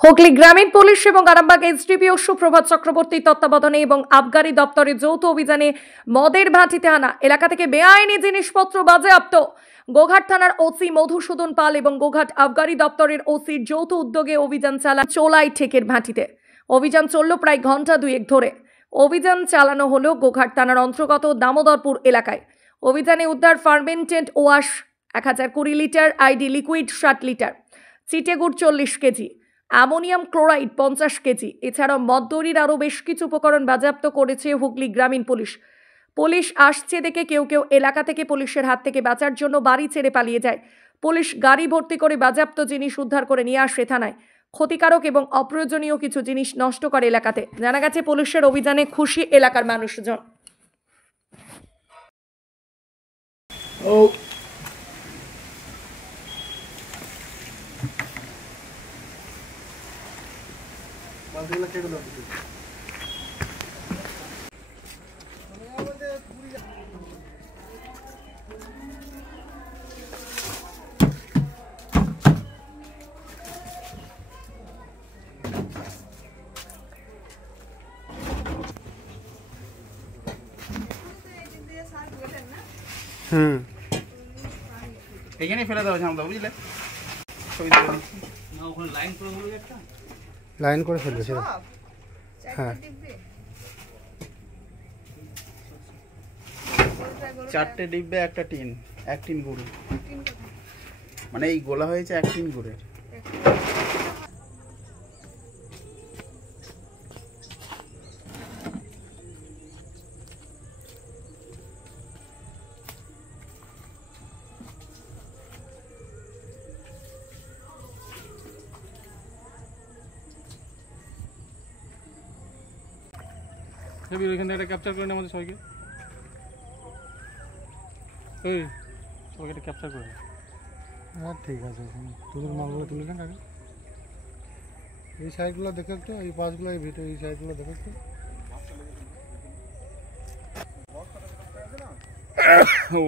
হুগলি গ্রামীণ পুলিশ এবং আরামবাগ এসডিপিও সুপ্রভাত চক্রবর্তীর তত্ত্বাবধানে এবং আবগারি দপ্তরের যৌথ অভিযানে মদের ভাটিতে আনা এলাকা থেকে বেআইনি জিনিসপত্র বাজেয়াপ্ত। গোঘাট থানার ওসি মধুসূদন পাল এবং গোঘাট আবগারি দপ্তরের ওসির যৌথ উদ্যোগে অভিযান চালান চোলাই ঠেকের ভাটিতে। অভিযান চলল প্রায় ঘন্টা দুয়েক ধরে। অভিযান চালানো হলো গোঘাট থানার অন্তর্গত দামোদরপুর এলাকায়। অভিযানে উদ্ধার fermented wash 1020 litre, ID liquid 60 litre, চিটেগুড় 40 কেজি, অ্যামোনিয়াম ক্লোরাইড 50 কেজি, এছাড়াও মদ তৈরির আরও বেশ কিছু উপকরণ বাজেয়াপ্ত করেছে হুগলি গ্রামীণ পুলিশ। পুলিশ আসছে দেখে কেউ কেউ এলাকা থেকে পুলিশের হাত থেকে বাঁচার জন্য বাড়ি ছেড়ে পালিয়ে যায়। পুলিশ গাড়ি ভর্তি করে বাজেয়াপ্ত জিনিস উদ্ধার করে নিয়ে আসে থানায়। ক্ষতিকারক এবং অপ্রয়োজনীয় কিছু জিনিস নষ্ট করে এলাকাতে। জানা গেছে পুলিশের অভিযানে খুশি এলাকার মানুষজন। এখানে ফেলে দেওয়া ঝামলা, বুঝলে? লাইন করে ফেলবে সেটা। হ্যাঁ, 4টে ডিব্বে, একটা টিন, 1 টিন গুড়, মানে এই গোলা হয়েছে 1 টিন গুড়ের। ওইখান থেকে একটা ক্যাপচার করে নে আমাদের সবাইকে। ওই সবাইকে একটা ক্যাপচার করে। হ্যাঁ ঠিক আছে, তোদের মালগুলো তুলে নেন আগে। এই সাইডগুলো দেখো একটু, এই পাশগুলো, এই ভিতরে এই সাইডগুলো দেখো একটু। ও